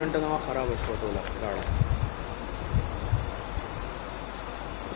ಗಂಟೆನವ ಖರಾಬ್ ಅಷ್ಟೊತ್ತಲ್ಲ ಗಾಢ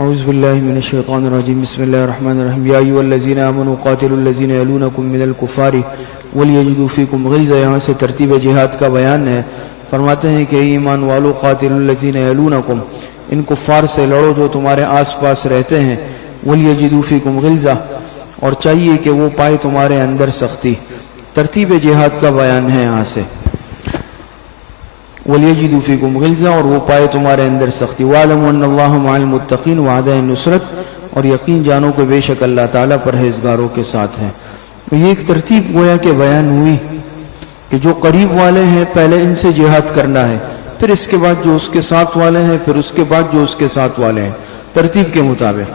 أعوذ بالله من الشيطان الرجيم بسم الله الرحمن الرحيم يا أيها الذين آمنوا قاتلوا الذين يلونكم من الكفار وَلْيَجِدُوا فِيكُمْ غِلْظَةً یہاں سے ترتیب جہاد کا بیان ہے. فرماتے ہیں کہ ایمان والو قاتلوا الذین یلونکم ان کفار سے لڑو جو تمہارے آس پاس رہتے ہیں. وَلْيَجِدُوا فِيكُمْ غِلْظَةً اور چاہیے کہ وہ پائے تمہارے اندر سختی. ترتیب جہاد کا بیان ہے یہاں سے. وَلْيَجِدُوا فِيكُمْ غِلْظَةً اور وہ پائے تمہارے اندر سختی. وَاعْلَمُوا أَنَّ اللَّهَ مَعَ الْمُتَّقِينَ وَعَدَ النُّصْرَةِ اور یقین جانو کہ بے شک اللہ تعالیٰ پرہیزگاروں کے ساتھ ہیں. یہ ایک ترتیب گویا کہ بیان ہوئی کہ جو قریب والے ہیں پہلے ان سے جہاد کرنا ہے, پھر اس کے بعد جو اس کے ساتھ والے ہیں, پھر اس کے بعد جو اس کے ساتھ والے ہیں, ترتیب کے مطابق.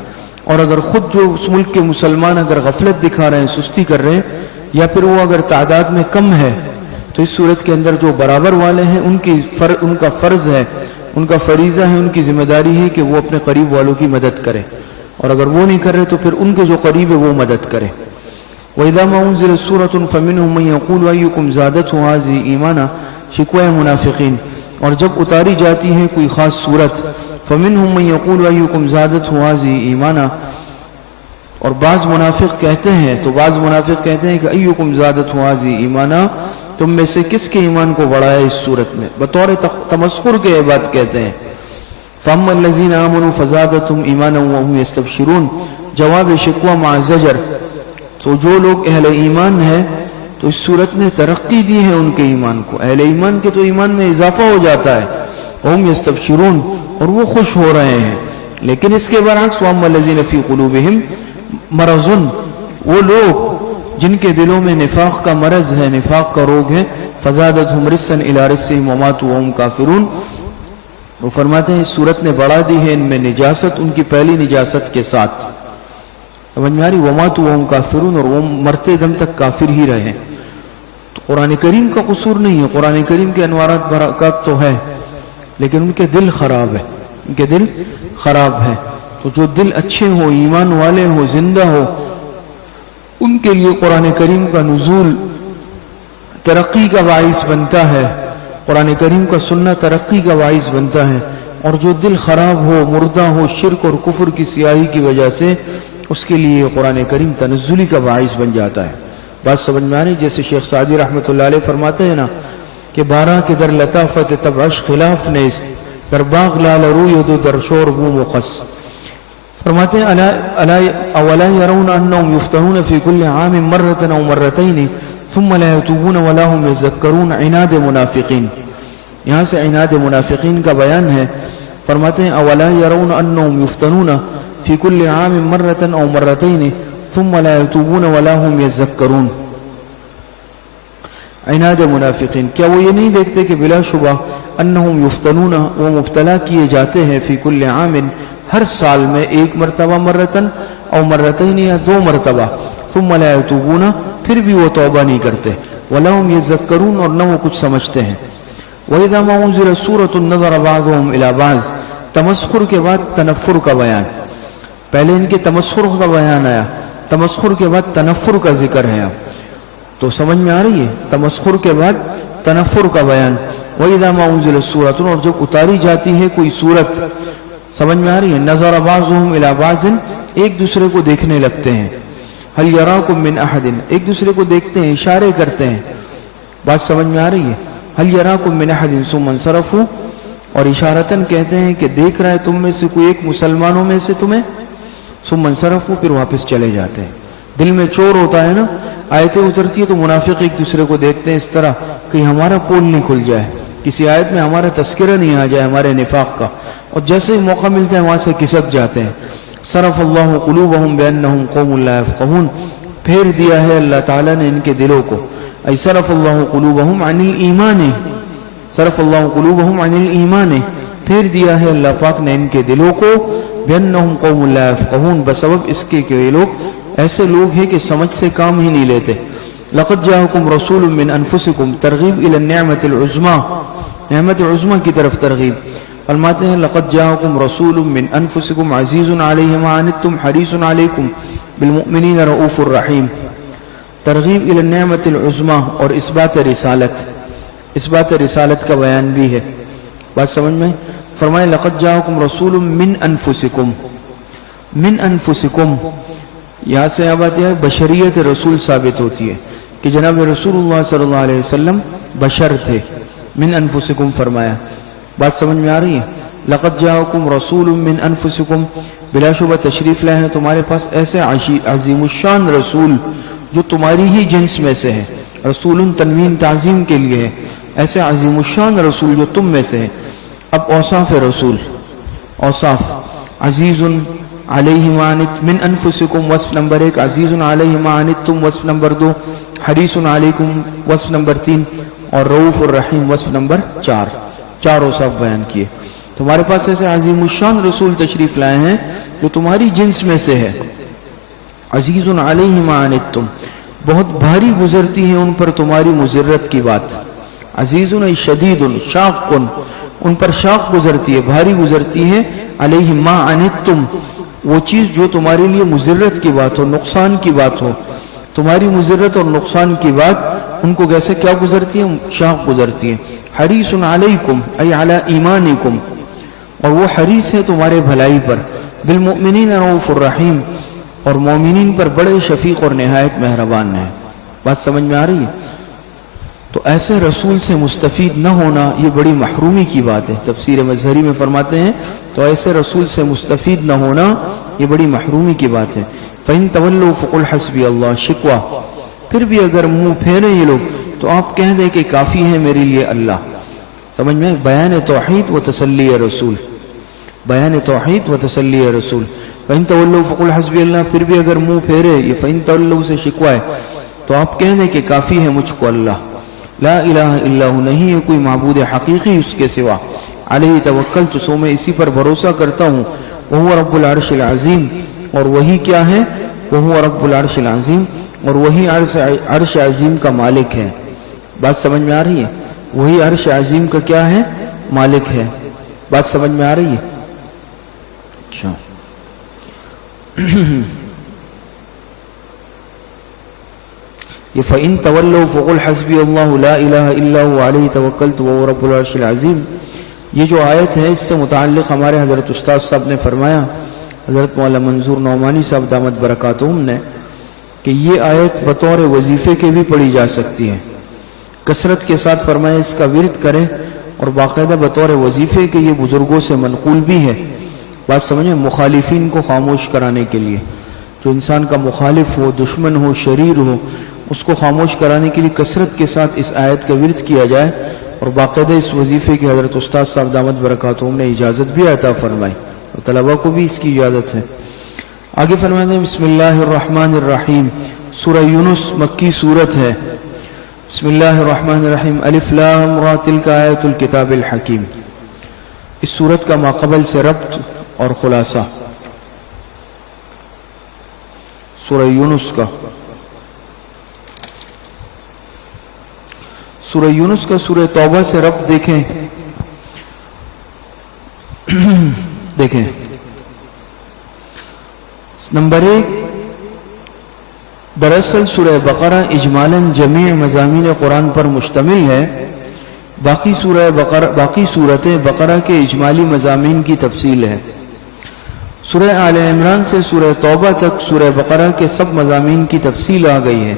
اور اگر خود جو اس ملک کے مسلمان اگر غفلت دکھا رہے ہیں, سستی کر رہے ہیں, یا پھر وہ اگر تعداد میں کم ہے, تو اس صورت کے اندر جو برابر والے ہیں ان کا فرض ہے, ان کا فریضہ ہے, ان کی ذمہ داری ہے کہ وہ اپنے قریب والوں کی مدد کریں. اور اگر وہ نہیں کر رہے تو پھر ان کے جو قریب ہے وہ مدد کریں. وَإِذَا مَا أُنزِلَتْ سُورَةٌ فَمِنْهُمْ مَنْ يَقُولُ أَيُّكُمْ زَادَتْهُ هَٰذِهِ إِيمَانًا شکوہ منافقین. اور جب اتاری جاتی ہے کوئی خاص صورت, فَمِنْهُمْ مَنْ يَقُولُ أَيُّكُمْ زَادَتْهُ هَٰذِهِ إِيمَانًا اور بعض منافق کہتے ہیں کہ أَيُّكُمْ زَادَتْهُ هَٰذِهِ إِيمَانًا تم میں سے کس کے ایمان کو بڑھایا اس صورت میں, بطور تمسخر کے یہ بات کہتے ہیں. فَأَمَّا الَّذِينَ آمَنُوا فَزَادَتْهُمْ إِيمَانًا وَهُمْ يَسْتَبْشِرُونَ جواب شکوہ مع زجر. تو جو لوگ اہل ایمان ہے تو اس صورت نے ترقی دی ہے ان کے ایمان کو. اہل ایمان کے تو ایمان میں اضافہ ہو جاتا ہے. وَهُمْ يَسْتَبْشِرُونَ اور وہ خوش ہو رہے ہیں. لیکن اس کے برعکس وَأَمَّا الَّذِينَ فِي قُلُوبِهِمْ مَرَضٌ وہ لوگ جن کے دلوں میں نفاق کا مرض ہے, نفاق کا روگ ہے, فَزَادَتْهُمْ رِجْسًا إِلَىٰ رِجْسِهِمْ وَمَاتُوا وَهُمْ كَافِرُونَ وہ فرماتے ہیں اس صورت نے بڑھا دی ہے ان میں نجاست ان کی پہلی نجاست کے ساتھ. سمجھ میں آ رہی, وَمَاتُوا وَهُمْ كَافِرُونَ اور وہ مرتے دم تک کافر ہی رہے. تو قرآن کریم کا قصور نہیں ہے, قرآن کریم کے انوارات برکات تو ہے, لیکن ان کے دل خراب ہے. تو جو دل اچھے ہو, ایمان والے ہو, زندہ ہو, ان کے لیے قرآن کریم کا نزول ترقی کا باعث بنتا ہے. قرآن کریم کا سننا ترقی کا باعث بنتا ہے. اور جو دل خراب ہو, مردہ ہو, شرک اور کفر کی سیاہی کی وجہ سے, اس کے لیے قرآن کریم تنزلی کا باعث بن جاتا ہے. بات سمجھ میں آنی, جیسے شیخ سعدی رحمۃ اللہ علیہ فرماتے ہیں نا کہ بارہ کے در لطافت تب عش خلاف نیست در باغ لال روی دو در شور بو مخص. فرماتے ہیں اولا يرون انهم يفتنون في كل عام مرة او مرتين ثم لا يتوبون ولا هم يذكرون عناد منافقین. یہاں سے عناد منافقین کا بیان ہے. فرماتے ہیں اولا يرون انهم يفتنون فی کل عام مرة او مرتين ثم لا يتوبون ولا هم يذكرون. عناد منافقین, کیا وہ یہ نہیں دیکھتے کہ بلا شبہ انہم یفتنون وہ مبتلا کیے جاتے ہیں فی کل عام ہر سال میں ایک مرتبہ مرتن او مرتين یا دو مرتبہ, ثم لا يتوبون پھر بھی وہ توبہ نہیں کرتے, ولا هم يذكرون اور نہ وہ کچھ سمجھتے ہیں. وَإِذَا مَا أُنزِلَتْ سُورَةٌ نَظَرَ بَعْضُهُمْ إِلَى بَعْضٍ تمسخر کے بعد تنفر کا بیان. پہلے ان کے تمسخر کا بیان آیا, تمسخر کے بعد تنفر کا ذکر ہے. تو سمجھ میں آ رہی ہے, تمسخر کے بعد تنفر کا بیان. وَإِذَا مَا أُنزِلَتْ سُورَةٌ اور جب اتاری جاتی ہے کوئی صورت, سمجھ میں آ رہی ہے, نظر بعضهم إلى بعض ایک دوسرے کو دیکھنے لگتے ہیں. هل يراكم من أحد ایک دوسرے کو دیکھتے ہیں, اشارے کرتے ہیں. بات سمجھ میں آ رہی ہے, هل يراكم من أحد ثم انصرفوا اور اشارتاً کہتے ہیں کہ دیکھ رہا ہے تم میں سے کوئی ایک مسلمانوں میں سے تمہیں, ثم انصرفوا پھر واپس چلے جاتے ہیں. دل میں چور ہوتا ہے نا, آیتیں اترتی ہے تو منافق ایک دوسرے کو دیکھتے ہیں اس طرح کہ ہمارا پول نہیں کھل جائے, کسی آیت میں ہمارا تذکرہ نہیں آ جائے ہمارے نفاق کا, اور جیسے ہی موقع ملتا ہے وہاں سے کھسک جاتے ہیں. صرف اللہ قلوبہم بانہم قوم لا یفقہون پھیر دیا ہے اللہ تعالیٰ نے ان کے دلوں کو, ای صرف اللہ قلوبہم عن الایمان, صرف اللہ قلوبہم عن الایمان پھیر دیا ہے اللہ پاک نے ان کے دلوں کو, بانہم قوم لا یفقہون بسبب اس کے کہ یہ لوگ ایسے لوگ ہیں کہ سمجھ سے کام ہی نہیں لیتے. لقد جاءکم رسول من انفسکم ترغیب الی النعمت العظمی، نعمت العظمی کی طرف ترغیب. فرماتے ہیں لقد جاءکم رسول من انفسکم عزیز علیہ ما عنتم حریص علیکم بالمؤمنین رؤوف الرحیم. ترغیب الی النعمت العظمی اور اثبات رسالت کا بیان بھی ہے. بات سمجھ میں؟ فرمائے لقد جاءکم رسول من انفسکم، من انفسکم یہاں سے بات یہ ہے بشریت رسول ثابت ہوتی ہے کہ جناب رسول اللہ صلی اللہ علیہ وسلم بشر تھے. من انفسکم فرمایا. بات سمجھ میں آ رہی ہے؟ لقد جاءکم رسول من انفسکم، بلا شبہ تشریف لائے ہیں تمہارے پاس ایسے عظیم الشان رسول جو تمہاری ہی جنس میں سے ہے. رسول تنوین تعظیم کے لیے ہے. ایسے عظیم الشان رسول جو تم میں سے ہے. اب اوصاف رسول، اوصاف عزیز علیہ ما عنتم من انفسکم وصف نمبر 1، عزیز علیہ ما عنتم وصف نمبر 2، حریص علیکم وصف نمبر 3 اور رؤوف الرحیم وصف نمبر 4. 4 اوصاف بیان کیے. تمہارے پاس ایسے عظیم الشان رسول تشریف لائے ہیں جو تمہاری جنس میں سے ہے. عزیز علیہ ما عنتم، بہت بھاری گزرتی ہے ان پر تمہاری مضرت کی بات. عزیز شدید شاق، ان پر شاق گزرتی ہے، بھاری گزرتی ہے. علیہ ما عنتم، وہ چیز جو تمہارے لیے مضرت کی بات ہو، نقصان کی بات ہو. تمہاری مضرت اور نقصان کی بات ان کو کیسے کیا گزرتی ہے؟ شاق گزرتی ہے. حریص علیکم ای علی ایمانکم، اور وہ حریص ہے تمہارے بھلائی پر. بالمؤمنین رؤوف الرحیم، اور مومنین پر بڑے شفیق اور نہایت مہربان ہیں. بات سمجھ میں آ رہی ہے؟ تو ایسے رسول سے مستفید نہ ہونا یہ بڑی محرومی کی بات ہے. تفسیر مظہری میں فرماتے ہیں تو ایسے رسول سے مستفید نہ ہونا یہ بڑی محرومی کی بات ہے. فَإِن تَوَلُّوا فَقُلْ حَسْبِيَ اللَّهُ، شکوہ، پھر بھی اگر منہ پھیرے یہ لوگ تو آپ کہہ دیں کہ کافی ہے میرے لیے اللہ. سمجھ میں؟ بیان توحید و تسلی رسول، بیان توحید و تسلی رسول. فَإِن تَوَلُّوا فَقُلْ حَسْبِيَ اللَّهُ، پھر بھی اگر منہ پھیرے، یہ فَإِن تَوَلُّوا سے شکوہ ہے، تو آپ کہہ دیں کہ کافی ہے مجھ کو اللہ. لا الہ الا ہو، نہیں ہے کوئی معبود حقیقی اس کے سوا. علیہ توکلت، سو میں اسی پر بھروسہ کرتا ہوں. وہو رب العرش العظیم، اور وہی کیا ہے؟ وہو رب العرش العظیم، اور وہی عرش عظیم کا مالک ہے. بات سمجھ میں آ رہی ہے؟ وہی عرش عظیم کا کیا ہے؟ مالک ہے. بات سمجھ میں آ رہی ہے؟ اچھا یہ فَإِن تَوَلُّوا فَقُلْ حَسْبِيَ اللَّهُ لَا إِلَهَ إِلَّا هُوَ عَلَيْهِ تَوَكَّلْتُ وَهُوَ رَبُّ الْعَرْشِ الْعَظِيمِ. یہ جو آیت ہے اس سے متعلق ہمارے حضرت استاد صاحب نے فرمایا، حضرت مولانا منظور نعمانی صاحب دامت برکاتہم نے، کہ یہ آیت بطور وظیفے کے بھی پڑھی جا سکتی ہے. کثرت کے ساتھ فرمایا اس کا ورد کرے، اور باقاعدہ بطور وظیفے کے یہ بزرگوں سے منقول بھی ہے. بات سمجھیں؟ مخالفین کو خاموش کرانے کے لیے، جو انسان کا مخالف ہو، دشمن ہو، شریر ہو، اس کو خاموش کرانے کے لیے کثرت کے ساتھ اس آیت کا ورد کیا جائے. اور باقاعدہ اس وظیفے کی حضرت استاد صاحب دامت برکاتہم نے اجازت بھی عطا فرمائی، اور طلبہ کو بھی اس کی اجازت ہے. آگے فرماتے ہیں بسم اللہ الرحمن الرحیم. سورہ یونس مکی سورت ہے. بسم اللہ الرحمن الرحیم. الف لام را تلک آیت الکتاب الحکیم. اس سورت کا ماقبل سے ربط اور خلاصہ. سورہ یونس کا، سورہ یونس کا سورہ توبہ سے ربط دیکھیں. دیکھیں نمبر 1، دراصل سورہ بقرہ اجمالاً جمیع مضامین قرآن پر مشتمل ہے. باقی صورتیں بقرہ کے اجمالی مضامین کی تفصیل ہے. سورہ آل عمران سے سورہ توبہ تک سورہ بقرہ کے سب مضامین کی تفصیل آ گئی ہے.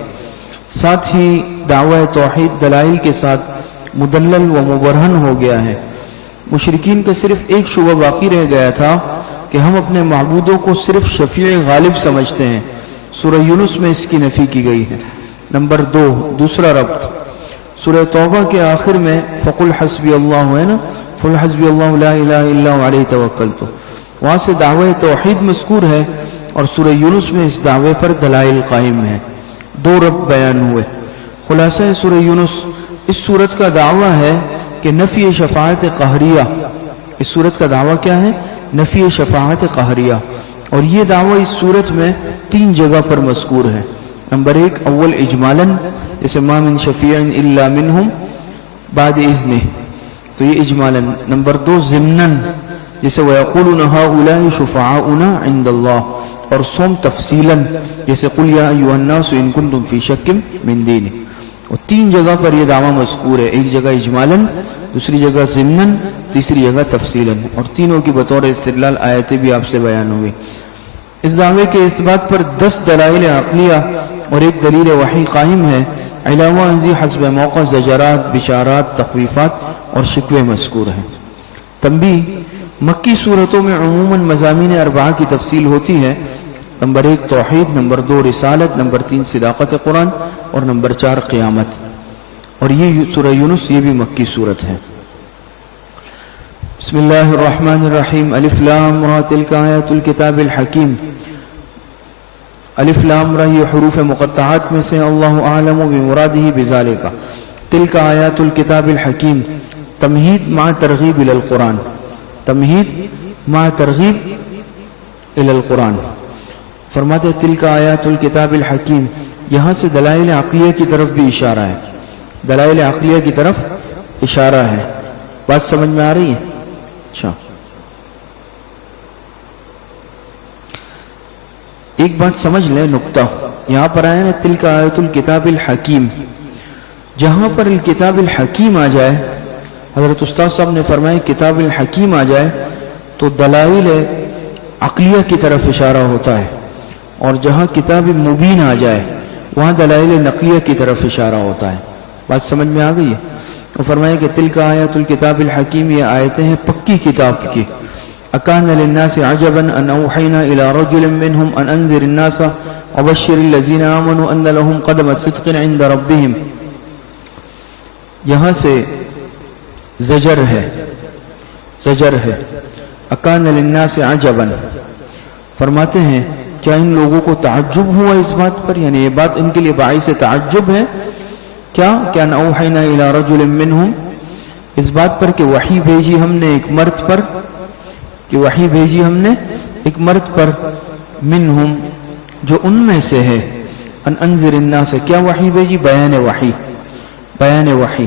ساتھ ہی دعوی توحید دلائل کے ساتھ مدلل و مبرہن ہو گیا ہے. مشرکین کا صرف ایک شبہ باقی رہ گیا تھا کہ ہم اپنے معبودوں کو صرف شفیع غالب سمجھتے ہیں. سورہ یونس میں اس کی نفی کی گئی ہے. نمبر 2، دوسرا ربط سورہ توبہ کے آخر میں فَقُلْ حَسْبِيَ اللَّهُ ہے نا، فَقُلْ حَسْبِيَ اللَّهُ لَا إِلَهَ إِلَّا هُوَ عَلَيْهِ تَوَكَّلْتُ، وہاں سے دعوی توحید مذکور ہے، اور سورہ یونس میں اس دعوے پر دلائل قائم ہیں. 2 ربط بیان ہوئے. خلاصہ سورہ یونس، اس صورت کا دعویٰ ہے کہ نفی شفاعت قہریہ، اس صورت کا دعویٰ کیا ہے؟ نفی شفاعت قہریہ. اور یہ دعویٰ اس صورت میں 3 جگہ پر مذکور ہے. نمبر 1 اول اجمالاً، جیسے ما من شفیع الا منہم بعد اذنہ، تو یہ اجمالاً. نمبر 2 ضمناً، جیسے وَيَقُولُونَ هَؤُلَاءِ شُفَعَاؤُنَا عِندَ اللَّهِ، اور صوم تفصیلاً، جیسے قُلْ يَا أَيُّهَا النَّاسُ إِن كُنتُمْ فِي شَكٍّ مِّن دِينِهِ. اور 3 جگہ پر یہ دعویٰ مذکور ہے، ایک جگہ اجمالاً، دوسری جگہ ضمناً، تیسری جگہ تفصیلاً، اور تینوں کی بطور استدلال آیتیں بھی آپ سے بیان ہوئی. اس دعوے کے اثبات پر 10 دلائل عقلیہ اور ایک دلیل وحی قائم ہے. علاوہ ازیں حسب موقع زجرات، بشارات، تخویفات اور شکوے مذکور ہیں. تنبیہ: مکی صورتوں میں عموماً مضامین 4 کی تفصیل ہوتی ہے. نمبر 1 توحید، نمبر 2 رسالت، نمبر 3 صداقت قرآن، اور نمبر 4 قیامت. اور یہ سورہ یونس یہ بھی مکی صورت ہے. بسم اللہ الرحمن الرحیم. الف لام را تلک آیات الکتاب الحکیم. الف لام را یہ حروف مقطعات میں سے، اللہ اعلم بمرادہ بذالک. تلک آیات الکتاب الحکیم، تمہید مع ترغیب الی القرآن، تمہید مع ترغیب الی القرآن. فرماتے تلک آیات الکتاب الحکیم، یہاں سے دلائل عقلیہ کی طرف بھی اشارہ ہے، دلائل عقلیہ کی طرف اشارہ ہے. بات سمجھ میں آ رہی ہے؟ اچھا، ایک بات سمجھ لیں، نقطہ یہاں پر آیا نا تلک آیات الکتاب الحکیم. جہاں پر الکتاب الحکیم آ جائے، حضرت استاد صاحب نے فرمایا کتاب الحکیم آ جائے تو دلائل عقلیہ کی طرف اشارہ ہوتا ہے، اور جہاں کتاب مبین آ جائے وہاں دلائل نقلیہ کی طرف اشارہ ہوتا ہے. بات سمجھ میں آ گئی ہے؟ وہ فرمایا کہ تلک آیات الکتاب الحکیم، یہ آیتیں ہیں پکی کتاب کی. اکان للناس عجبا ان اوحینا الى رجل منهم ان انذر الناس وبشر الذین آمنوا ان لهم قدم صدق عند ربهم. یہاں سے زجر ہے، زجر ہے. اکان للناس عجبا، فرماتے ہیں کیا ان لوگوں کو تعجب ہوا اس بات پر، یعنی یہ بات ان کے لیے باعث تعجب ہے کیا کہ ان اوحینا الى رجل منهم، اس بات پر کہ وحی بھیجی ہم نے ایک مرد پر، کہ وحی بھیجی ہم نے ایک مرد پر، منہم جو ان میں سے ہے، ان انذر الناس، کیا وحی بھیجی؟ بیان وحی، بیان وحی،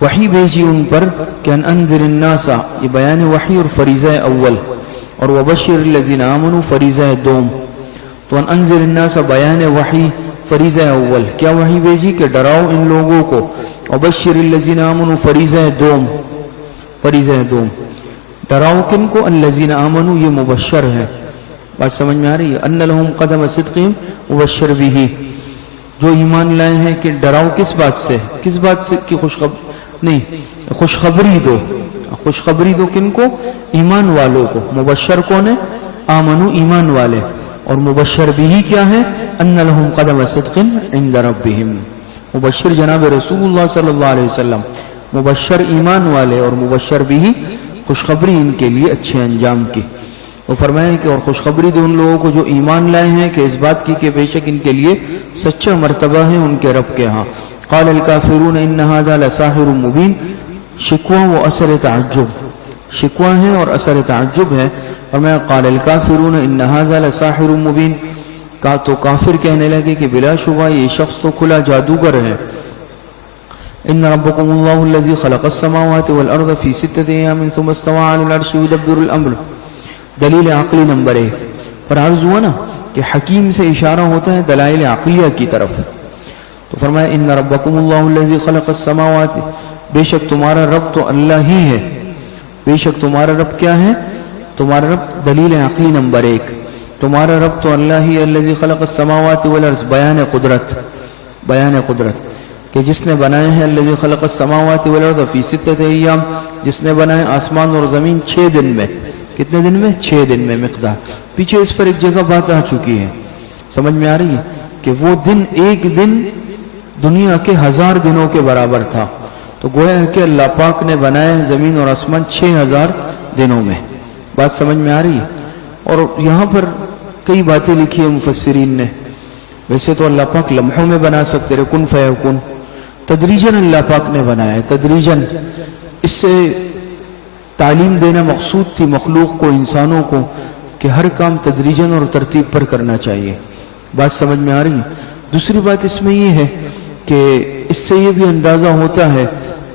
وحی بھیجی ان پر کہ ان انذر الناس، یہ بیان وحی اور فریضہ اول، اور وبشر الذین آمنوا فریضہ دوم. تو ان انذر الناس بیان وحی، فریضہ اول، کیا وحی بھیجی کہ ڈراؤ ان لوگوں کو، وبشر الذین آمنوا فریضہ دوم، فریضہ دوم. ڈراؤ کن کو؟ الذین آمنوا، یہ مبشر ہے. بات سمجھ میں آ رہی ہے؟ ان لہم قدم صدق مبشر بھی، جو ایمان لائے ہیں کہ ڈراؤ کس بات سے؟ کس بات سے؟ کہ خوشخبری دو، خوشخبری دو کن کو؟ ایمان والوں کو. مبشر کون ہے؟ آمنو، ایمان والے. اور مبشر بھی کیا ہے؟ ان لہم قدم صدق عند ربہم. مبشر جناب رسول اللہ صلی اللہ علیہ وسلم، مبشر ایمان والے، اور مبشر بھی خوشخبری ان کے لیے اچھے انجام کی. وہ فرمایا کہ اور خوشخبری دو ان لوگوں کو جو ایمان لائے ہیں کہ اس بات کی کہ بے شک ان کے لیے سچا مرتبہ ہے ان کے رب کے ہاں. قال الکافرون ان ھذا لساحر مبین، شکوہ و اثر تعجب، شکوہ ہے اور اثر تعجب ہے. فرمایا قال الکافرون ان ھذا لساحر مبین، کہا تو کافر کہنے لگے کہ بلا شبہ یہ شخص تو کھلا جادوگر ہے. ان ربکم اللہ الذی خلق السماوات والارض فی 6 ایام ثم استوى علی العرش یدبر الامر. دلیل عقلی نمبر 1 پر عرض ہوا نا کہ حکیم سے اشارہ ہوتا ہے دلائل عقلیہ کی طرف. تو فرمایا ان ربکم اللہ الذی خلق السماوات، بے شک تمہارا رب تو اللہ ہی ہے. بے شک تمہارا رب کیا ہے؟ تمہارا رب دلیل عقلی نمبر 1، تمہارا رب تو اللہ ہی. الذی خلق السماوات والارض، بیان قدرت، بیان قدرت کہ جس نے بنائے ہیں. الذی خلق السماوات والارض فی 6 ایام، جس نے بنائے آسمان اور زمین 6 دن میں. کتنے دن میں؟ 6 دن میں. مقدار پیچھے اس پر ایک جگہ بات آ چکی ہے، سمجھ میں آ رہی ہے کہ وہ دن ایک دن دنیا کے 1000 دنوں کے برابر تھا. تو گویا ہے کہ اللہ پاک نے بنائے زمین اور آسمان 6000 دنوں میں. بات سمجھ میں آ رہی ہے؟ اور یہاں پر کئی باتیں لکھی ہیں مفسرین نے. ویسے تو اللہ پاک لمحوں میں بنا سکتے رہے، کن فیکون. تدریجاً اللہ پاک نے بنایا ہے، تدریجاً. اس سے تعلیم دینا مقصود تھی مخلوق کو، انسانوں کو، کہ ہر کام تدریجاً اور ترتیب پر کرنا چاہیے. بات سمجھ میں آ رہی ہے؟ دوسری بات اس میں یہ ہے کہ اس سے یہ بھی اندازہ ہوتا ہے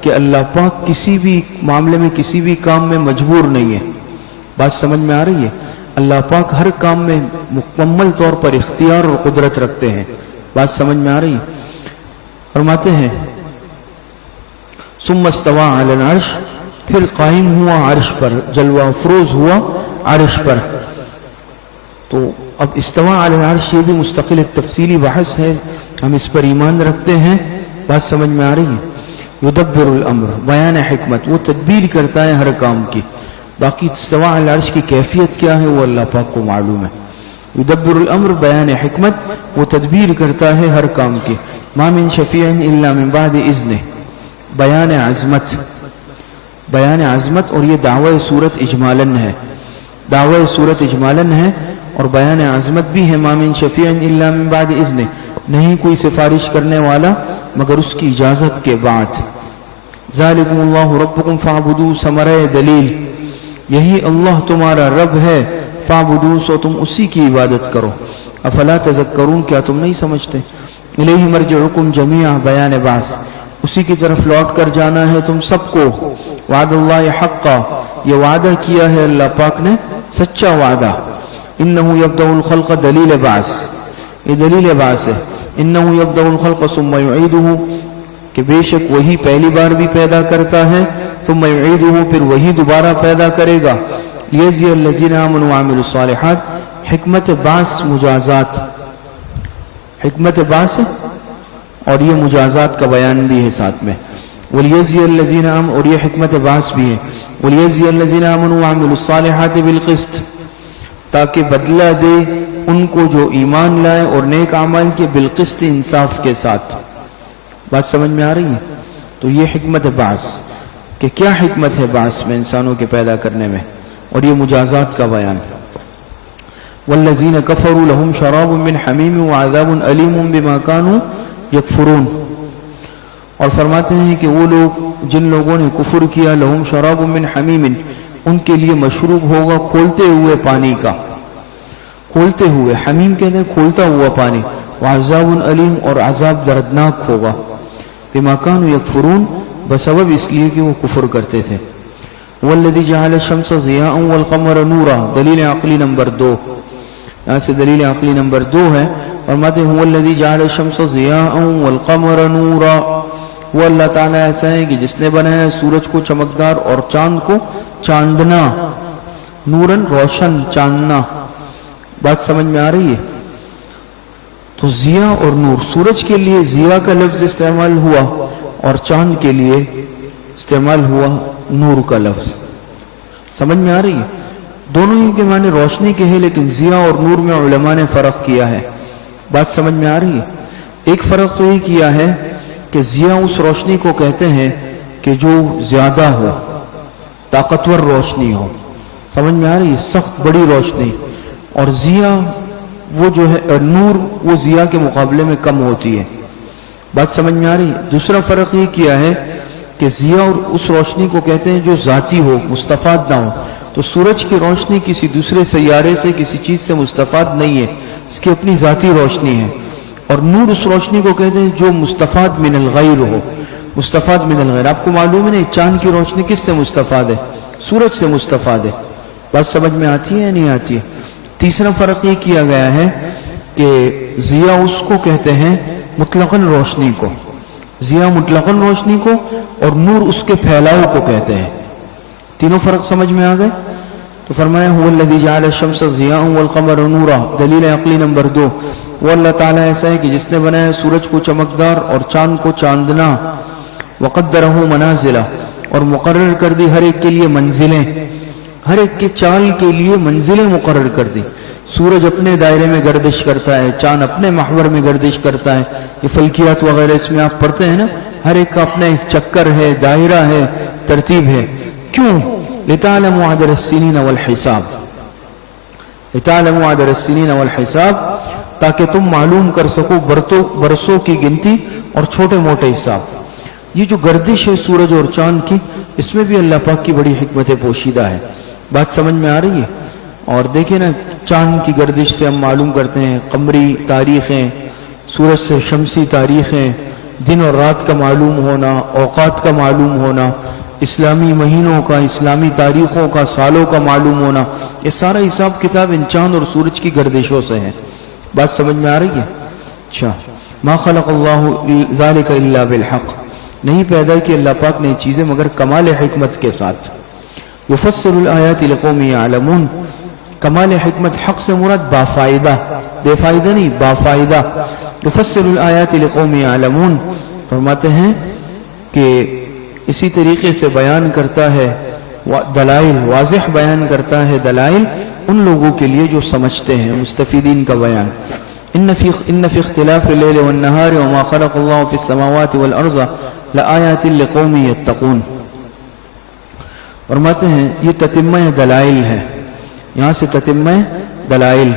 کہ اللہ پاک کسی بھی معاملے میں کسی بھی کام میں مجبور نہیں ہے. بات سمجھ میں آ رہی ہے؟ اللہ پاک ہر کام میں مکمل طور پر اختیار اور قدرت رکھتے ہیں. بات سمجھ میں آ رہی ہے؟ فرماتے ہیں ثم استوى علی العرش، پھر قائم ہوا عرش پر، جلوہ افروز ہوا عرش پر. تو اب استوا علی العرش یہ بھی مستقل ایک تفصیلی بحث ہے، ہم اس پر ایمان رکھتے ہیں. بات سمجھ میں آ رہی ہے؟ یدبر الامر، بیان حکمت، وہ تدبیر کرتا ہے ہر کام کی. باقی استوا علی العرش کی کیفیت کیا ہے وہ اللہ پاک کو معلوم ہے. یدبر الامر، بیان حکمت، وہ تدبیر کرتا ہے ہر کام کی. ما من شفیع الا من بعد اذنہ، بیان عظمت، بیان عظمت. اور یہ دعوی صورت اجمالاً ہے، دعوی صورت اجمالاً ہے اور بیان عظمت بھی ہے. ما من شفیع الا من بعد اذنہ، نہیں کوئی سفارش کرنے والا مگر اس کی اجازت کے بعد. ذالکم اللہ ربکم فاعبدوہ، ثمرہ دلیل، یہی اللہ تمہارا رب ہے. فاعبدوہ، سو تم اسی کی عبادت کرو. افلا تذکرون، کیا تم نہیں سمجھتے؟ الیہ مرجعکم جمیعا، بیان بعث، اسی کی طرف لوٹ کر جانا ہے تم سب کو. وعد اللہ حقا، یہ وعدہ کیا ہے اللہ پاک نے سچا وعدہ. انہو یبدأ الخلق، دلیل بعث، یہ دلیل بعث ہے. انہو یبدأ الخلق ثم یعیدہ، کہ بے شک وہی پہلی بار بھی پیدا کرتا ہے، ثم یعیدہ، پھر وہی دوبارہ پیدا کرے گا. لیجزی الذین آمنوا وعملوا الصالحات، حکمت بعث مجازات، حکمت بعث اور یہ مجازات کا بیان بھی ہے ساتھ میں. ولیجزی الذین آمنوا، اور یہ حکمت بعث بھی ہے. ولیجزی الذین آمنوا وعملوا الصالحات بالقسط، تاکہ بدلہ دے ان کو جو ایمان لائے اور نیک اعمال کے، بالقسط، انصاف کے ساتھ. بات سمجھ میں آ رہی ہے؟ تو یہ حکمت بعث، کہ کیا حکمت ہے بعث میں، انسانوں کے پیدا کرنے میں، اور یہ مجازات کا بیان. والذین کفروا لهم شراب من حمیم وعذاب علیم بما كانوا یکفرون. اور فرماتے ہیں کہ وہ لوگ جن لوگوں نے کفر کیا، لهم شراب من حمیم، ان کے لیے مشروب ہوگا کھولتے ہوئے پانی کا. کھولتے ہوئے، حمیم کہتے ہیں کھولتا ہوا پانی. وعذاب علیم، اور عذاب دردناک ہوگا. بما كانوا یکفرون، بسبب اس لیے کہ وہ کفر کرتے تھے. والذی جعل الشمس ضیاء والقمر نورا، دلیل عقلی نمبر 2، یہاں سے دلیل عقلی نمبر 2 ہے. فرماتے ہیں والذی جعل الشمس ضیاء والقمر نورا، وہ اللہ تعالیٰ ایسا ہے کہ جس نے بنایا سورج کو چمکدار اور چاند کو چاندنا. نورن، روشن، چاندنا. بات سمجھ میں آ رہی ہے؟ تو ضیاء اور نور، سورج کے لیے ضیاء کا لفظ استعمال ہوا اور چاند کے لیے استعمال ہوا نور کا لفظ. سمجھ میں آ رہی ہے؟ دونوں ہی کے معنی روشنی کے ہیں، لیکن ضیاء اور نور میں علماء نے فرق کیا ہے. بات سمجھ میں آ رہی ہے؟ ایک فرق تو یہ کیا ہے کہ ضیاء اس روشنی کو کہتے ہیں کہ جو زیادہ ہو، طاقتور روشنی ہو. سمجھ میں آ رہی ہے؟ سخت بڑی روشنی. اور ضیاء وہ جو ہے، نور وہ ضیاء کے مقابلے میں کم ہوتی ہے. بات سمجھ میں آ رہی ہے؟ دوسرا فرق یہ کیا ہے کہ ضیاء اور اس روشنی کو کہتے ہیں جو ذاتی ہو، مستفاد نہ ہو. تو سورج کی روشنی کسی دوسرے سیارے سے، کسی چیز سے مستفاد نہیں ہے، اس کی اپنی ذاتی روشنی ہے. اور نور اس روشنی کو کہتے ہیں جو مستفاد من الغیر ہو، مستفاد من الغیر. آپ کو معلوم ہے نا چاند کی روشنی کس سے مستفاد ہے؟ سورج سے مستفاد ہے. بات سمجھ میں آتی ہے یا نہیں آتی ہے؟ تیسرا فرق یہ کیا گیا ہے کہ ضیاء اس کو کہتے ہیں مطلقاً روشنی کو، ضیاء مطلقاً روشنی کو، اور نور اس کے پھیلاؤ کو کہتے ہیں. تینوں فرق سمجھ میں آ گئے؟ تو فرمایا هو الذی جعل الشمس ضیاء والقمر نورا، دلیل عقلی نمبر 2. وہ اللہ تعالیٰ ایسا ہے کہ جس نے بنایا سورج کو چمکدار اور چاند کو چاندنا. وقدرہ منازل، اور مقرر کر دی ہر ایک کے لیے منزلیں، ہر ایک کے چال کے لیے منزلیں مقرر کر دی. سورج اپنے دائرے میں گردش کرتا ہے، چاند اپنے محور میں گردش کرتا ہے. یہ فلکیات وغیرہ اس میں آپ پڑھتے ہیں نا، ہر ایک کا اپنا ایک چکر ہے، دائرہ ہے، ترتیب ہے. کیوں؟ لِتَعْلَمُوا عَدَدَ السِّنِينَ وَالْحِسَابِ، لِتَعْلَمُوا عَدَدَ السِّنِينَ وَالْحِسَابِ، تاکہ تم معلوم کر سکو برسوں کی گنتی اور چھوٹے موٹے حساب. یہ جو گردش ہے سورج اور چاند کی، اس میں بھی اللہ پاک کی بڑی حکمت پوشیدہ ہے. بات سمجھ میں آ رہی ہے؟ اور دیکھیں نا چاند کی گردش سے ہم معلوم کرتے ہیں قمری تاریخیں، سورج سے شمسی تاریخیں، دن اور رات کا معلوم ہونا، اوقات کا معلوم ہونا، اسلامی مہینوں کا، اسلامی تاریخوں کا، سالوں کا معلوم ہونا، یہ سارا حساب کتاب ان چاند اور سورج کی گردشوں سے ہے۔ بات سمجھ میں آ رہی ہے؟ اچھا، ما خلق اللہ ذالک الا بالحق، نہیں پیدا کی اللہ پاک نے چیزیں مگر کمال حکمت کے ساتھ۔ یفسر الآیات لقوم یعلمون، کمال حکمت حق سے مراد بافائدہ، بے فائدہ نہیں، بافائدہ۔ یفسر الآیات لقوم یعلمون، فرماتے ہیں کہ اسی طریقے سے بیان کرتا ہے دلائل، واضح بیان کرتا ہے دلائل ان لوگوں کے لیے جو سمجھتے ہیں، مستفیدین کا بیان۔ ان فی اختلاف اللیل والنہار وما خلق اللہ فی السماوات والارض لآیات لقوم یتقون، فرماتے ہیں یہ تتمہ دلائل ہے، یہاں سے تتمہ دلائل۔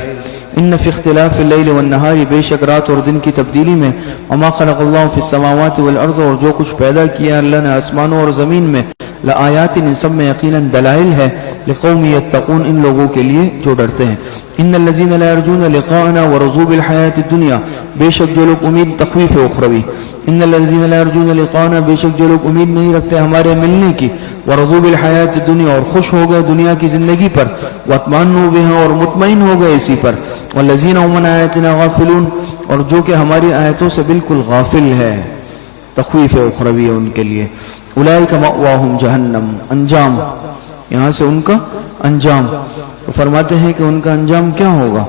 ان فی اختلاف اللیل والنہار، بے شک رات اور دن کی تبدیلی میں، وما خلق اللہ فی السماوات والارض، اور جو کچھ پیدا کیا اللہ نے آسمانوں اور زمین میں، لآیات، ان سب میں یقیناً دلائل ہے، لقوم یتقون، ان لوگوں کے لیے جو ڈرتے ہیں۔ ان الذین لا یرجون لقاءنا ورضوا بالحیاۃ الدنیا، بے شک جو لوگ امید، تخویف اخروی، ان الذین لا یرجون لقاءنا، بے شک جو لوگ امید نہیں رکھتے ہمارے ملنے کی، ورضوا بالحیاۃ الدنیا، اور خوش ہو گئے دنیا کی زندگی پر، واطمئنوا بها، اور مطمئن ہو گئے اسی پر، والذین هم عن آیاتنا غافلون، اور جو کہ ہماری آیتوں سے بالکل غافل ہے، تخویف اخروی ہے ان کے لیے۔ اولئک مأواہم جہنم، انجام، یہاں سے ان کا انجام، تو فرماتے ہیں کہ ان کا انجام کیا ہوگا؟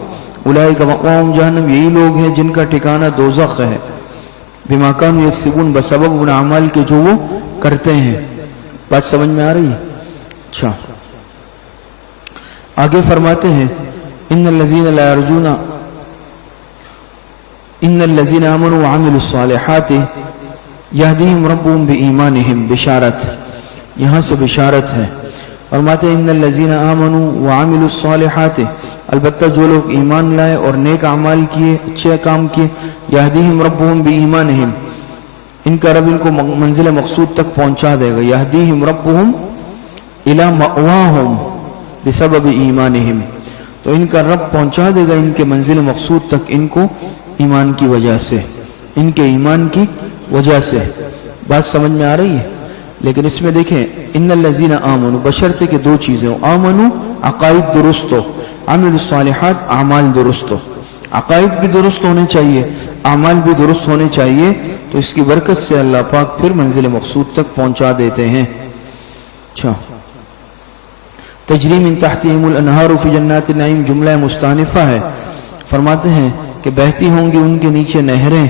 اولئک مأواہم جہنم، یہی لوگ ہیں جن کا ٹھکانہ دوزخ ہے، بما کانوا یکسبون، بسبب ان اعمال کے جو وہ کرتے ہیں۔ بات سمجھ میں آ رہی ہے؟ اچھا، آگے فرماتے ہیں ان الذین لا یرجون، ان الذین آمنوا وعملوا الصالحات یہدیہم ربہم بایمانہم، بشارت، یہاں سے بشارت ہے۔ فرماتے ہیں ان الذین آمنوا وعملوا الصالحات، البتہ جو لوگ ایمان لائے اور نیک اعمال کیے، اچھے کام کیے، یہدیہم ربہم بایمانہم، ان کا رب ان کو منزل مقصود تک پہنچا دے گا۔ یہدیہم ربہم الی مأواہم بسبب ایمانہم، تو ان کا رب پہنچا دے گا ان کے منزل مقصود تک، ان کو ایمان کی وجہ سے، ان کے ایمان کی وجہ سے۔ بات سمجھ میں آ رہی ہے؟ لیکن اس میں دیکھیں ان الذین آمنوا، بشرط کہ دو چیزیں ہو، آمنوا عقائد درست ہو، عمل الصالحات اعمال درست ہو، عقائد بھی درست ہونے چاہیے، اعمال بھی درست ہونے چاہیے، تو اس کی برکت سے اللہ پاک پھر منزل مقصود تک پہنچا دیتے ہیں۔ اچھا، تجری من تحتہم الانہار فی جنات النعیم، جملہ مستانفہ ہے، فرماتے ہیں کہ بہتی ہوں گی ان کے نیچے نہریں،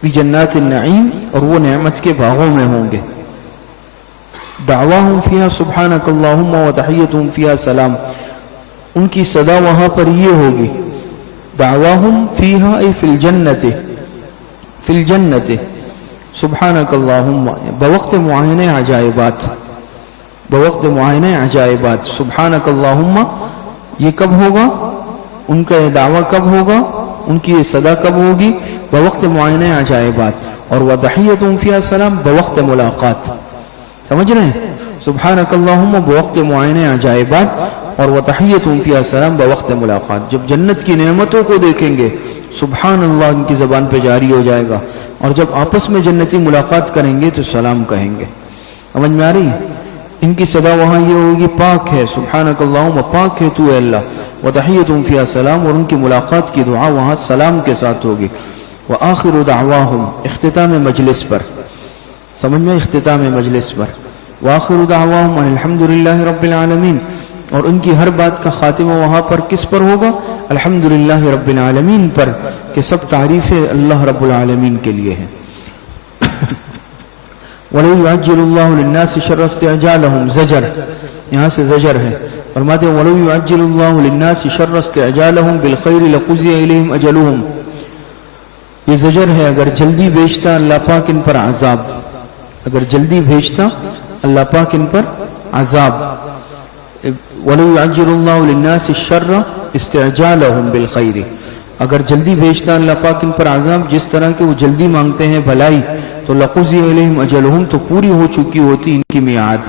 فی جنات النعیم، اور وہ نعمت کے باغوں میں ہوں گے۔ دعواہم فیہا سبحانک اللہم وتحیتہم فیہا سلام، ان کی صدا وہاں پر یہ ہوگی، دعواہم فیہا ای فی الجنت، فی الجنت، سبحانک اللہم، بوقت معائنہ عجائبات، بوقت معائنہ عجائبات، سبحانک اللہم، یہ کب ہوگا؟ ان کا یہ دعویٰ کب ہوگا؟ ان کی یہ صدا کب ہوگی؟ بوقت معائنہ عجائبات، اور وتحیتہم فیہا سلام، بوقت ملاقات، سمجھ رہے ہیں؟ سبحانک اللہم بوقت معائنہ عجائبات، اور وتحیتہم فیہا سلام بوقت ملاقات۔ جب جنت کی نعمتوں کو دیکھیں گے سبحان اللہ ان کی زبان پہ جاری ہو جائے گا، اور جب آپس میں جنتی ملاقات کریں گے تو سلام کہیں گے۔ سمجھ میں آ رہی ہے؟ ان کی صدا وہاں یہ ہوگی، پاک ہے، سبحانک اللہم، پاک ہے تو اے اللہ، وتحیتہم فیہا سلام، اور ان کی ملاقات کی دعا وہاں سلام کے ساتھ ہوگی۔ وآخر دعواہم، اختتام مجلس پر، سمجھ میں؟ اختتام مجلس پر، وآخر دعواہم ان الحمدللہ رب العالمین، اور ان کی ہر بات کا خاتمہ وہاں پر کس پر ہوگا؟ الحمدللہ رب العالمین پر، کہ سب تعریفیں اللہ رب العالمین کے لیے ہیں۔ وَلَوْ يُعَجِّلُ اللَّهُ لِلنَّاسِ شَرَّ اسْتِعْجَالَهُمْ، زجر، یہاں سے زجر ہے، فرماتے ہیں وَلَوْ يُعَجِّلُ اللَّهُ لِلنَّاسِ شَرَّ اسْتِعْجَالَهُمْ بِالْخَيْرِ لَقُضِيَ إِلَيْهِمْ أَجَلُهُمْ، یہ زجر ہے، اگر جلدی بھیجتا اللہ پاک ان پر عذاب، اگر جلدی بھیجتا اللہ پاک ان پر عذاب۔ وَلَوْ يُعَجِّلُ اللَّهُ لِلنَّاسِ الشَّرَّ اسْتِعْجَالَهُمْ بِالْخَيْرِ، اگر جلدی بھیجتا اللہ پاک ان پر عذاب، جس طرح کہ وہ جلدی مانگتے ہیں بھلائی، تو لَقُضِيَ إِلَيْهِمْ أَجَلُهُمْ، تو پوری ہو چکی ہوتی ان کی میعاد۔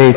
1।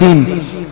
3।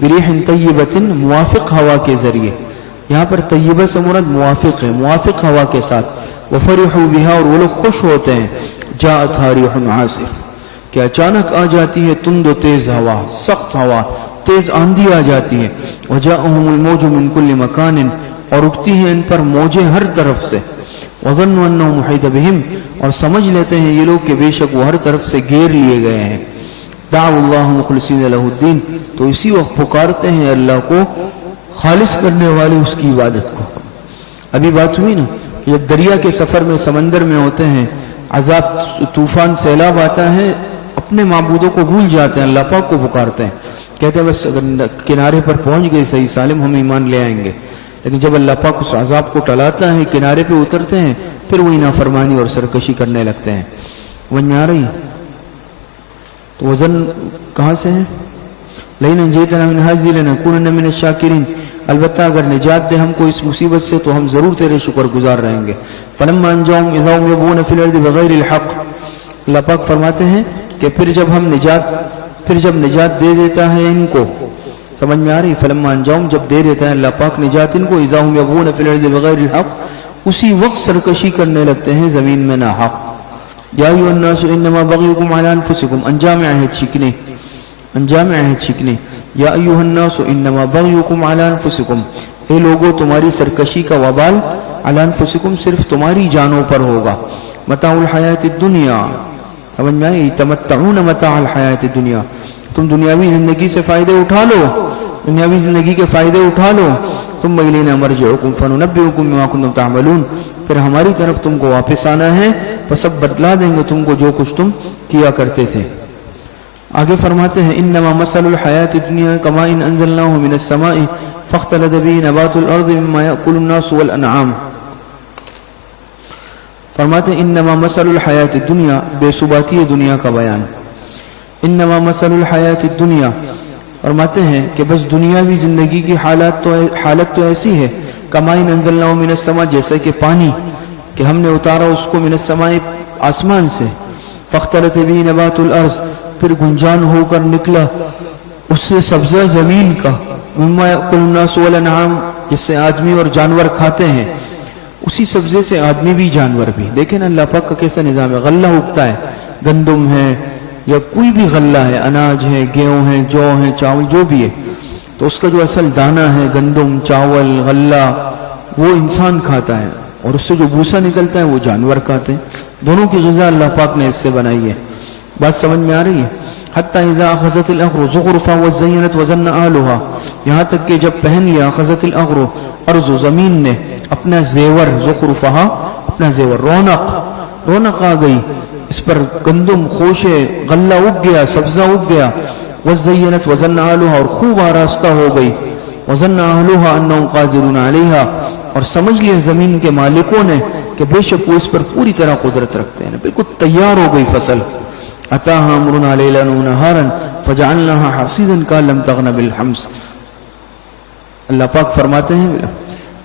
بریح طیبۃ موافق ہوا کے ذریعے. یہاں پر طیبہ سے مراد موافق ہے، موافق ہوا کے ساتھ. وفرحوا بها اور وہ لوگ خوش ہوتے ہیں. جاءتها ريح عاصف کہ اچانک آ جاتی ہے تند و تیز ہوا، سخت ہوا، تیز آندھی آ جاتی ہے. وجاءهم الموج من كل مكان اور اٹھتی ہیں ان پر موجیں ہر طرف سے. وظنوا انه محيط بهم اور سمجھ لیتے ہیں یہ لوگ کہ بے شک وہ ہر طرف سے گھیر لیے گئے ہیں. دعوا اللہ مخلصین له الدین تو اسی وقت پکارتے ہیں اللہ کو خالص کرنے والے اس کی عبادت کو. ابھی بات ہوئی نا کہ جب دریا کے سفر میں سمندر میں ہوتے ہیں، عذاب طوفان سیلاب آتا ہے، اپنے معبودوں کو بھول جاتے ہیں، اللہ پاک کو پکارتے ہیں، کہتے ہیں بس کنارے پر پہنچ گئے صحیح سالم ہم ایمان لے آئیں گے. لیکن جب اللہ پاک اس عذاب کو ٹلاتا ہے، کنارے پہ اترتے ہیں، پھر وہی نافرمانی اور سرکشی کرنے لگتے ہیں. سمجھ میں آ رہی ہے؟ تو وزن کہاں سے ہے؟ لئن انجیتنا من هذه لنكونن من الشاکرین، البتہ اگر نجات دے ہم کو اس مصیبت سے تو ہم ضرور تیرے شکر گزار رہیں گے. فلما انجاهم اذا هم يبغون في الارض بغیر الحق، اللہ پاک فرماتے ہیں کہ پھر جب نجات دے دیتا ہے ان کو، سمجھ میں آ رہی؟ فلما انجاهم جب دے دیتا ہے اللہ پاک نجات ان کو، اذا هم يبغون في الارض بغیر الحق اسی وقت سرکشی کرنے لگتے ہیں زمین میں ناحق. یا ایھا الناس انما بغیکم علی انفسکم، انجام عہد شکنے. یا ایھا الناس انما بغیکم علی انفسکم، اے لوگو تمہاری سرکشی کا وبال علی انفسکم صرف تمہاری جانوں پر ہوگا. متاع الحیات الدنیا، سمجھ میں آئی؟ تمتعون متاع الحیات الدنیا، تم دنیاوی زندگی سے فائدے اٹھا لو، دنیاوی زندگی کے فائدے اٹھا لو. ثم الینا مرجعکم فننبئکم بما کنتم تعملون، پھر ہماری طرف تم کو واپس آنا ہے، پس اب بدلا دیں گے تم کو جو کچھ تم کیا کرتے تھے. آگے فرماتے ہیں انما مثل الحیات الدنیا کماء انزلناه من السماء فاختلط به نبات الارض مما یأکل الناس والانعام. فرماتے ہیں انما مثل الحیات الدنیا، بے ثباتی دنیا کا بیان. انما مثل الحیات الدنیا فرماتے ہیں کہ بس دنیاوی زندگی کی حالت تو ایسی ہے کماء انزلناه من السماء، جیسے کہ پانی کہ ہم نے اتارا اس کو من السماء آسمان سے. فاختلط به نبات الارض، پھر گنجان ہو کر نکلا اس سے سبزہ زمین کا. مما یأکل الناس والانعام، جس سے آدمی اور جانور کھاتے ہیں، اسی سبزے سے آدمی بھی جانور بھی. دیکھیں نا اللہ پاک کا کیسا نظام ہے. غلہ اگتا ہے، گندم ہے یا کوئی بھی غلہ ہے، اناج ہے، گیہوں ہے، جو ہے، چاول جو بھی ہے، تو اس کا جو اصل دانہ ہے گندم، چاول، غلہ، وہ انسان کھاتا ہے، اور اس سے جو بھوسا نکلتا ہے وہ جانور کھاتے ہیں. دونوں کی غذا اللہ پاک نے اس سے بنائی ہے. بات سمجھ میں آ رہی ہے؟ حتی اذا اخذت الاغر زخرفا وزینت وظن اہلها، یہاں تک کہ جب پہن لیا اخذت الاغر، ارض زمین نے اپنا زیور، زخرفها اپنا زیور، رونق آ گئی اس پر، گندم، خوشے، غلہ اگ گیا، سبزہ اگ گیا. وزینت وظن اہلها اور خوب آراستہ ہو گئی. وظن اہلها انهم قادرون علیہا اور سمجھ لیا زمین کے مالکوں نے کہ بے شک وہ اس پر پوری طرح قدرت رکھتے ہیں. بالکل تیار ہو گئی فصل. اتاها امرنا لیلا ونہارا فجعلناها حصیدا کأن لم تغن بالامس. اللہ پاک فرماتے ہیں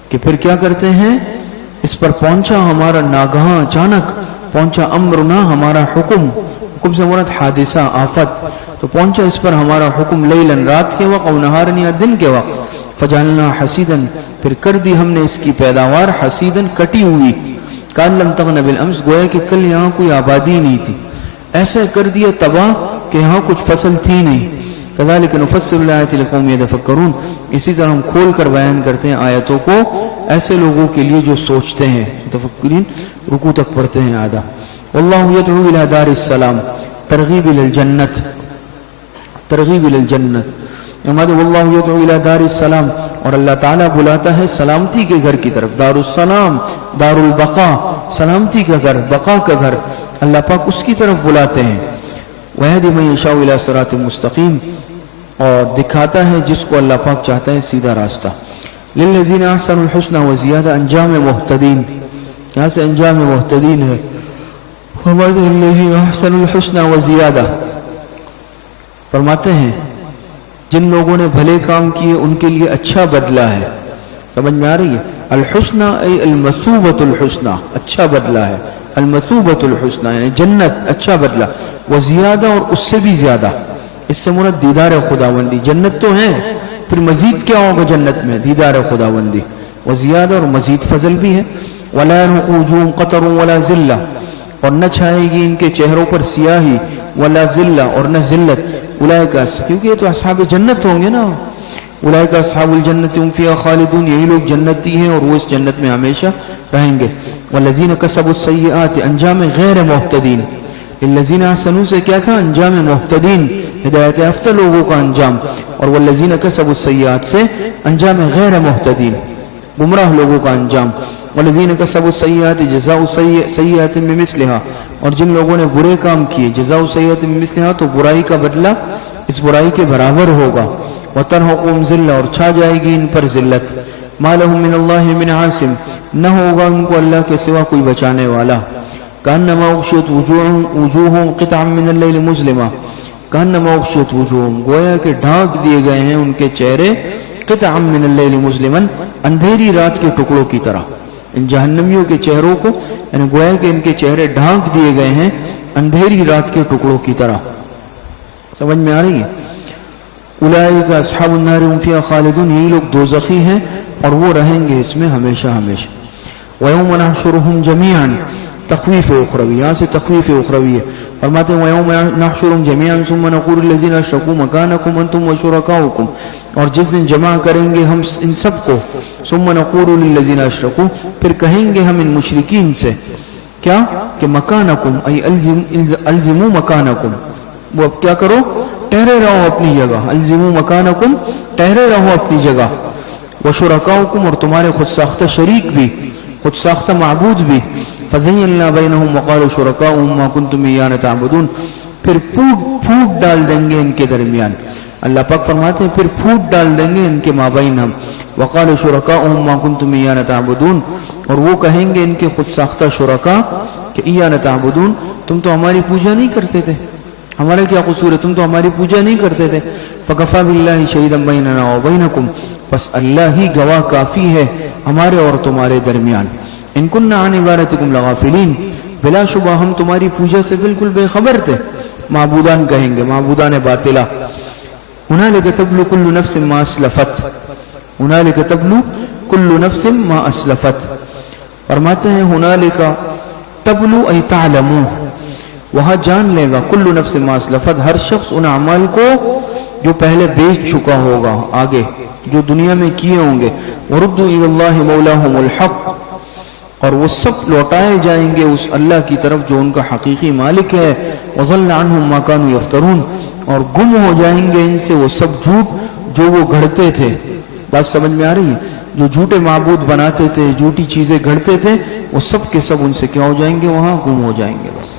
کہ پھر کیا کرتے ہیں، اس پر پہنچا ہمارا ناگہاں اچانک، پہنچا امرنا ہمارا حکم سے مراد حادثہ، آفت، تو پہنچا اس پر ہمارا حکم لیلا رات کے وقت، اور نہارا یا دن کے وقت. فجعلنا حصیدا پھر کر دی ہم نے اس کی پیداوار حصیدا کٹی ہوئی. کأن لم تغن بالامس گویا کہ کل یہاں کوئی آبادی نہیں تھی، ایسے کر دیا تباہ کہ یہاں کچھ فصل تھی نہیں. کذالک نفصل الآیات لقوم یتفکرون، اسی طرح ہم کھول کر بیان کرتے ہیں آیتوں کو ایسے لوگوں کے لیے جو سوچتے ہیں. متفکرین رکوع تک پڑھتے ہیں آدھا. واللہ یدعو الی دار السلام، ترغیب الی الجنت، ترغیب الی الجنت. واللہ یدعو الی دار السلام، اور اللہ تعالیٰ بلاتا ہے سلامتی کے گھر کی طرف. دار السلام، دار البقاء، سلامتی کا گھر، بقا کا گھر، اللہ پاک اس کی طرف بلاتے ہیں. وَيَهْدِي مَن يَشَاءُ إِلَىٰ صِرَاطٍ مُسْتَقِيمٍ، اور دکھاتا ہے جس کو اللہ پاک چاہتا ہے سیدھا راستہ. لِلَّذِينَ أَحْسَنُوا الْحُسْنَى وَزِيَادَةٌ، انجام محتدین، یہاں سے انجام محتدین ہے. لِلَّذِينَ أَحْسَنُوا الْحُسْنَى وَزِيَادَةٌ، فرماتے ہیں جن لوگوں نے بھلے کام کیے ان کے لیے اچھا بدلہ ہے. سمجھ میں آ رہی ہے؟ الحسنى ای المثوبۃ الحسنى، اچھا بدلہ ہے. المثوبۃ الحسنى یعنی جنت، اچھا بدلہ. وزیادہ اور اس سے بھی زیادہ، اس سے مراد دیدار خداوندی. جنت تو ہے پھر مزید کیا ہوگا جنت میں؟ دیدار خداوندی وزیادہ اور مزید فضل بھی ہے. ولا يرهق وجوههم قتر ولا ذلہ، اور نہ چھائے گی ان کے چہروں پر سیاہی، ولا ذلہ اور نہ ذلت. اولئک، کیونکہ یہ تو اصحاب جنت ہوں گے نا. اولئک اصحاب الجنت هم فيها خالدون، یہی لوگ جنتی ہیں اور وہ اس جنت میں ہمیشہ رہیں گے. والذین کسبوا السیئات، انجام غیر محتدین. الذین احسنوا سے کیا تھا؟ انجام محتدین، ہدایت یافتہ لوگوں کا انجام. اور والذین کسبوا السیئات سے انجام غیر محتدین، گمراہ لوگوں کا انجام. والذین کسبوا السیئات جزاء سیئات بمثلها، اور جن لوگوں نے برے کام کیے، جزاء سیئات بمثلها، تو برائی کا بدلہ اس برائی کے برابر ہوگا. وترهقهم ذلہ، اور چھا جائے گی ان پر ذلت. ما لهم من اللہ من عاصم، نہ ہوگا ان کو اللہ کے سوا کوئی بچانے والا. کانما اغشیت وجوہهم قطعا من اللیل مظلما، کانما اغشیت وجوہهم، گویا کہ ڈھانک دیے گئے ہیں ان کے چہرے، قطعا من اللیل مظلما، اندھیری رات کے ٹکڑوں کی طرح. ان جہنمیوں کے چہروں کو یعنی گویا کہ ان کے چہرے ڈھانک دیے گئے ہیں اندھیری رات کے ٹکڑوں کی طرح. سمجھ میں آ رہی ہے؟ اولئک اصحاب النار هم فیہا خالدون، یہی لوگ دوزخی ہیں اور وہ رہیں گے اس میں ہمیشہ ہمیشہ. وَيَوْمَ نَحْشُرُهُمْ جَمِيعًا، تخویف اخروی، یہاں سے تخویف اخروی ہے. فرماتے ہیں وَيَوْمَ نَحْشُرُهُمْ جَمِيعًا ثُمَّ نَقُولُ لِلَّذِينَ أَشْرَكُوا مَكَانَكُمْ أَنْتُمْ وَشُرَكَاؤُكُمْ، اور جس دن جمع کریں گے ہم ان سب کو. ثُمَّ نَقُولُ لِلَّذِينَ أَشْرَكُوا، پھر کہیں گے ہم ان مشرکین سے کیا کہ مکانکم ای الزموا مکانکم، وہ اب کیا کرو؟ ٹھہرے رہو اپنی جگہ. الزموا مکانکم، ٹھہرے رہو اپنی جگہ. وشرکاؤکم، اور تمہارے خود ساختہ شریک بھی، خود ساختہ معبود بھی. فزینا بینہم وقالوا شرکاؤہم ما کنتم ایانا تعبدون، پھر پھوٹ ڈال دیں گے ان کے درمیان. اللہ پاک فرماتے ہیں پھر پھوٹ ڈال دیں گے ان کے مابین ہم. وقالوا شرکاؤہم ما کنتم ایانا تعبدون، اور وہ کہیں گے ان کے خود ساختہ شرکا کہ ایانا تعبدون، تم تو ہماری پوجا نہیں کرتے تھے، ہمارا کیا قصور ہے، تم تو ہماری پوجا نہیں کرتے تھے. فکفا باللہ شہیدا بیننا وبینکم، بس اللہ ہی گواہ کافی ہے ہمارے اور تمہارے درمیان. ان کننا عن عبادتکم لغافلین، بلا شبہ ہم تمہاری پوجا سے بالکل بے خبر تھے. معبودان کہیں گے، معبودان باطلہ. ہنالک تبلو کل نفس ما اسلفت، ہنالک تبلو کل نفس ما اسلفت. فرماتے ہیں ہنالک تبلو ای تعلمو، وہاں جان لے گا کل نفس ما اسلفت، ہر شخص ان اعمال کو جو پہلے بیچ چکا ہوگا، آگے جو دنیا میں کیے ہوں گے. وردوا الی اللہ مولاہم الحق، اور وہ سب لوٹائے جائیں گے اس اللہ کی طرف جو ان کا حقیقی مالک ہے. وضل عنہم ما کانوا یفترون، اور گم ہو جائیں گے ان سے وہ سب جھوٹ جو وہ گھڑتے تھے. بات سمجھ میں آ رہی ہے؟ جو جھوٹے معبود بناتے تھے، جھوٹی چیزیں گھڑتے تھے، وہ سب کے سب ان سے کیا ہو جائیں گے؟ وہاں گم ہو جائیں گے. بس